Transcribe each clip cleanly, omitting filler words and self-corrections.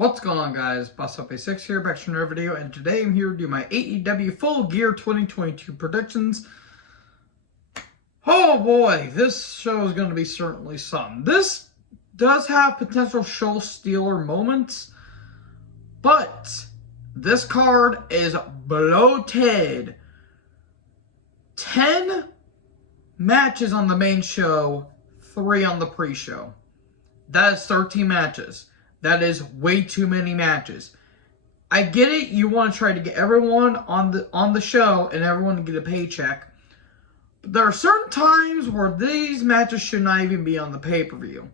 What's going on, guys? Boss Up A6 here, back to another video, and today I'm here to do my AEW Full Gear 2022 predictions. Oh boy, this show is going to be certainly something. This does have potential show stealer moments, but this card is bloated. 10 matches on the main show, 3 on the pre-show. That is 13 matches. That is way too many matches. I get it. You want to try to get everyone on the show and everyone to get a paycheck. But there are certain times where these matches should not even be on the pay-per-view.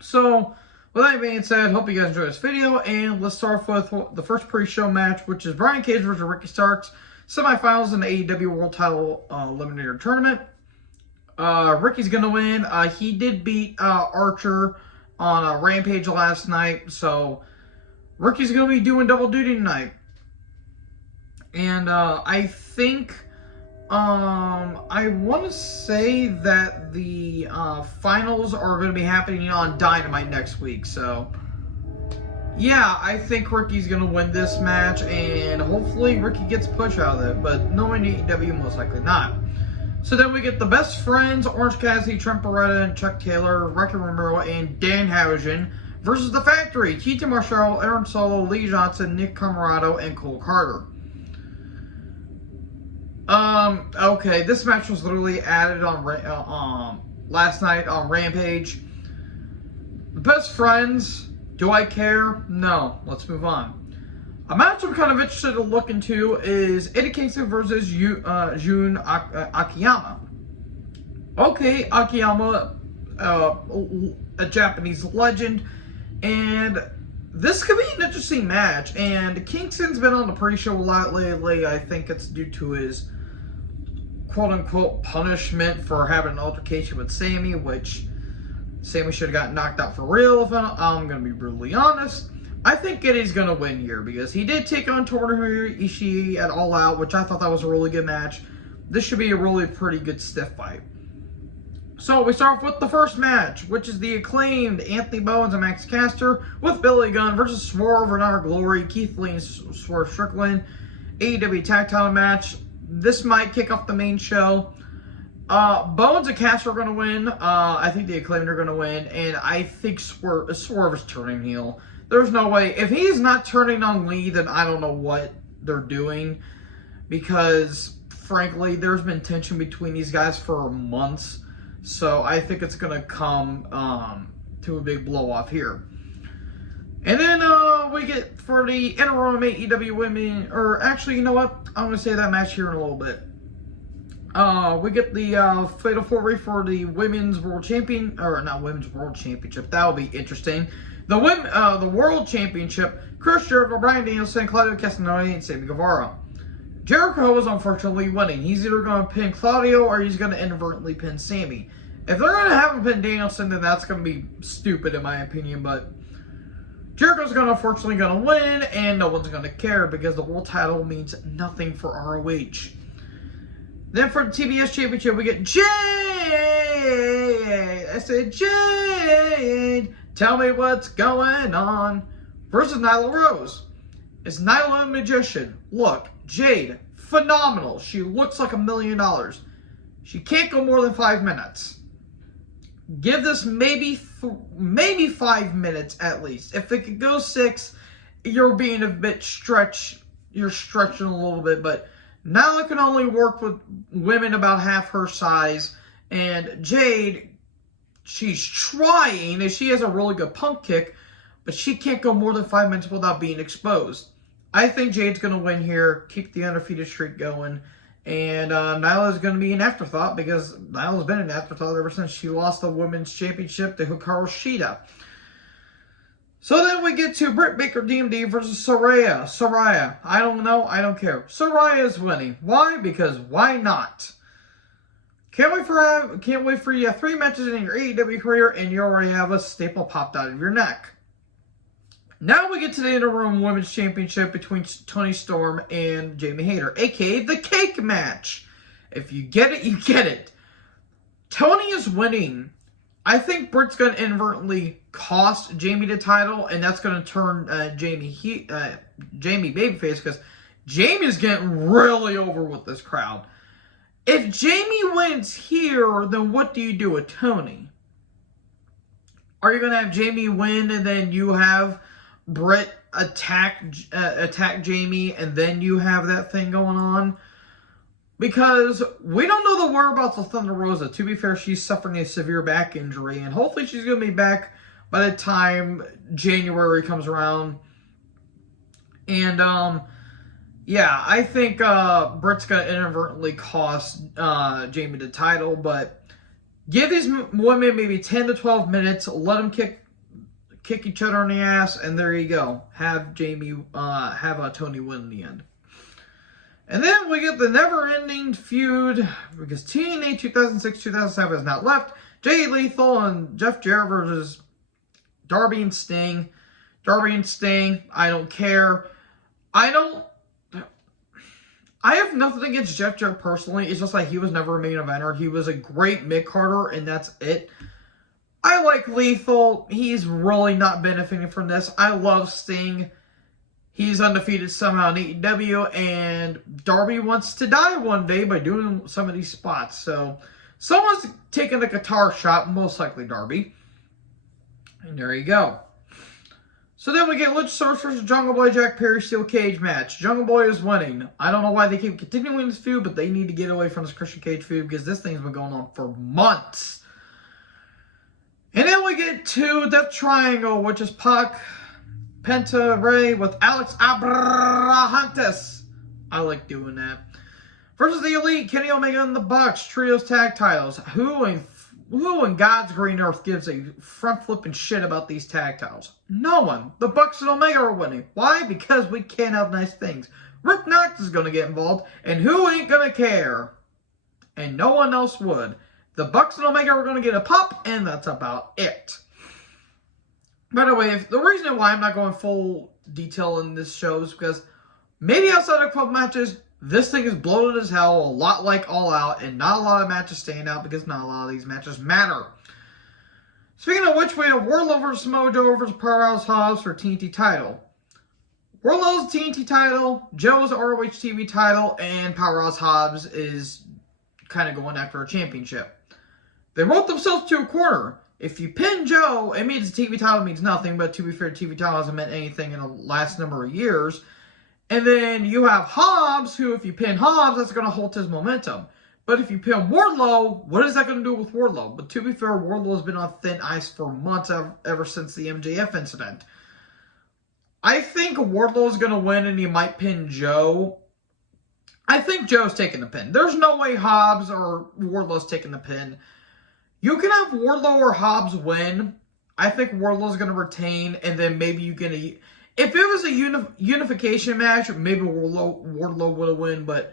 So, with that being said, hope you guys enjoy this video. And let's start off with the first pre-show match, which is Brian Cage versus Ricky Starks. Semifinals in the AEW World Title Eliminator Tournament. Ricky's going to win. He did beat Archer on Rampage last night, so Ricky's going to be doing double duty tonight. And I think, I want to say that the finals are going to be happening on Dynamite next week, so yeah, I think Ricky's going to win this match, and hopefully Ricky gets a push out of it, but knowing AEW, most likely not. So then we get the Best Friends, Orange Cassidy, Trent Beretta, and Chuck Taylor, Rocky Romero, and Danhausen versus The Factory, Keita Marshall, Aaron Solo, Lee Johnson, Nick Comoroto, and Cole Carter. Okay, this match was literally added on last night on Rampage. The Best Friends, do I care? No. Let's move on. A match I'm kind of interested to look into is Eddie Kingston versus Jun Akiyama. Okay, Akiyama, a Japanese legend, and this could be an interesting match. And Kingston's been on the pre-show a lot lately. I think it's due to his quote-unquote punishment for having an altercation with Sammy, which Sammy should have gotten knocked out for real, if I'm going to be brutally honest. I think Eddie's going to win here because he did take on Tomohiro Ishii at All Out, which I thought that was a really good match. This should be a really pretty good stiff fight. So we start off with the first match, which is the acclaimed Anthony Bowens and Max Caster with Billy Gunn versus Swerve and Honor Glory, Keith Lee and Swerve Strickland. AEW Tag Title match. This might kick off the main show. Bowens and Caster are going to win. I think the acclaimed are going to win. And I think Swerve is turning heel. There's no way. If he's not turning on Lee, then I don't know what they're doing. Because, frankly, there's been tension between these guys for months. So I think it's going to come to a big blow-off here. And then we get for the interim AEW women, or actually, you know what? I'm going to say that match here in a little bit. We get the Fatal 4-Way for the Women's World Champion, or not Women's World Championship. That'll be interesting. The World Championship, Chris Jericho, Bryan Danielson, Claudio Castagnoli, and Sammy Guevara. Jericho is unfortunately winning. He's either going to pin Claudio or he's going to inadvertently pin Sammy. If they're going to have him pin Danielson, then that's going to be stupid in my opinion, but Jericho's unfortunately going to win, and no one's going to care because the world title means nothing for ROH. Then for the TBS Championship, we get Jade. I said Jade. Tell me what's going on. Versus Nyla Rose. Is Nyla a magician? Look, Jade, phenomenal. She looks like $1 million. She can't go more than 5 minutes. Give this maybe 5 minutes at least. If it could go 6, you're being a bit stretched. You're stretching a little bit, but Nyla can only work with women about half her size. And Jade, she's trying, and she has a really good pump kick, but she can't go more than 5 minutes without being exposed. I think Jade's going to win here, keep the undefeated streak going, and Nyla's going to be an afterthought because Nyla's been an afterthought ever since she lost the Women's Championship to Hikaru Shida. So then we get to Britt Baker DMD versus Saraya. Saraya, I don't know, I don't care. Saraya is winning. Why? Because why not? Can't wait for you 3 matches in your AEW career, and you already have a staple popped out of your neck. Now we get to the interim women's championship between Toni Storm and Jamie Hayter, aka the cake match. If you get it, you get it. Toni is winning. I think Britt's going to inadvertently cost Jamie the title, and that's going to turn Jamie babyface, because Jamie is getting really over with this crowd. If Jamie wins here, then what do you do with Tony? Are you going to have Jamie win, and then you have Britt attack Jamie, and then you have that thing going on? Because we don't know the whereabouts of Thunder Rosa. To be fair, she's suffering a severe back injury, and hopefully she's going to be back by the time January comes around. And, yeah, I think Britt's going to inadvertently cost Jamie the title, but give these women maybe 10 to 12 minutes, let them kick each other in the ass, and there you go. Have Jamie, Tony win in the end. And then we get the never-ending feud, because TNA 2006-2007 is not left. Jay Lethal and Jeff Jarrett versus Darby and Sting. Darby and Sting, I don't care. I have nothing against Jeff Jarrett personally. It's just like he was never a main eventer. He was a great mid-carder, and that's it. I like Lethal. He's really not benefiting from this. I love Sting. He's undefeated somehow in AEW, and Darby wants to die one day by doing some of these spots. So, someone's taking a guitar shot, most likely Darby. And there you go. So then we get Luchasaurus versus Jungle Boy, Jack Perry, steel cage match. Jungle Boy is winning. I don't know why they keep continuing this feud, but they need to get away from this Christian Cage feud, because this thing's been going on for months. And then we get to Death Triangle, which is Pac, Penta, Ray with Alex Abrahantes. I like doing that. Versus the Elite, Kenny Omega and the Bucks, Trios tag titles. Who in God's green earth gives a front flipping shit about these tag titles? No one. The Bucks and Omega are winning. Why? Because we can't have nice things. Rick Knox is going to get involved, and who ain't going to care? And no one else would. The Bucks and Omega are going to get a pop, and that's about it. By the way, the reason why I'm not going full detail in this show is because maybe outside of 12 matches, this thing is bloated as hell, a lot like All Out, and not a lot of matches stand out because not a lot of these matches matter. Speaking of which, we have Wardlow versus Mojo versus Powerhouse Hobbs for TNT title. Wardlow's TNT title, Joe's ROH TV title, and Powerhouse Hobbs is kind of going after a championship. They wrote themselves to a corner. If you pin Joe, it means the TV title means nothing, but to be fair, the TV title hasn't meant anything in the last number of years. And then you have Hobbs, who if you pin Hobbs, that's going to halt his momentum. But if you pin Wardlow, what is that going to do with Wardlow? But to be fair, Wardlow has been on thin ice for months ever since the MJF incident. I think Wardlow is going to win and he might pin Joe. I think Joe's taking the pin. There's no way Hobbs or Wardlow's taking the pin. You can have Wardlow or Hobbs win. I think Wardlow's going to retain, and then maybe you can... If it was a unification match, maybe Wardlow would have won, but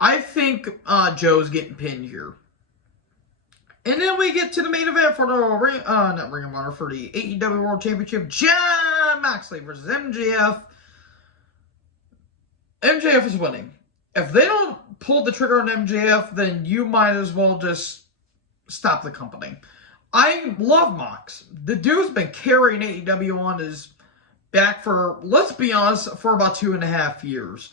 I think Joe's getting pinned here. And then we get to the main event for the not Ring of Honor, for the AEW World Championship. Jon Moxley versus MJF. MJF is winning. If they don't pull the trigger on MJF, then you might as well just stop the company. I love Mox. The dude's been carrying AEW on his back for, let's be honest, for about 2.5 years.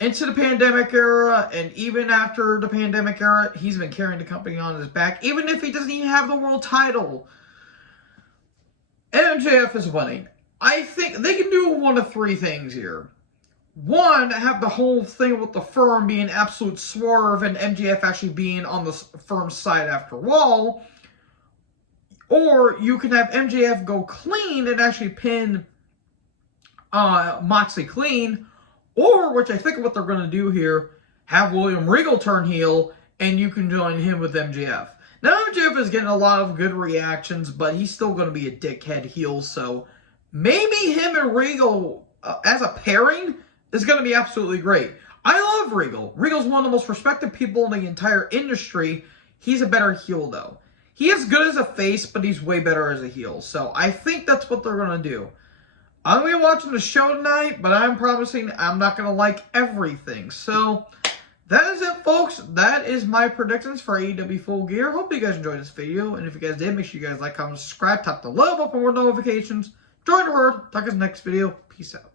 Into the pandemic era, and even after the pandemic era, he's been carrying the company on his back, even if he doesn't even have the world title. MJF is winning. I think they can do one of three things here. One, have the whole thing with the firm being absolute swerve and MJF actually being on the firm's side after all. Or you can have MJF go clean and actually pin Moxley clean. Or, which I think what they're going to do here, have William Regal turn heel and you can join him with MJF. Now MJF is getting a lot of good reactions, but he's still going to be a dickhead heel. So maybe him and Regal as a pairing is going to be absolutely great. I love Regal. Regal's one of the most respected people in the entire industry. He's a better heel, though. He is good as a face, but he's way better as a heel. So I think that's what they're going to do. I'm going to be watching the show tonight, but I'm promising I'm not going to like everything. So that is it, folks. That is my predictions for AEW Full Gear. Hope you guys enjoyed this video. And if you guys did, make sure you guys like, comment, subscribe, tap the little bell for more notifications. Join the herd. Talk to you next video. Peace out.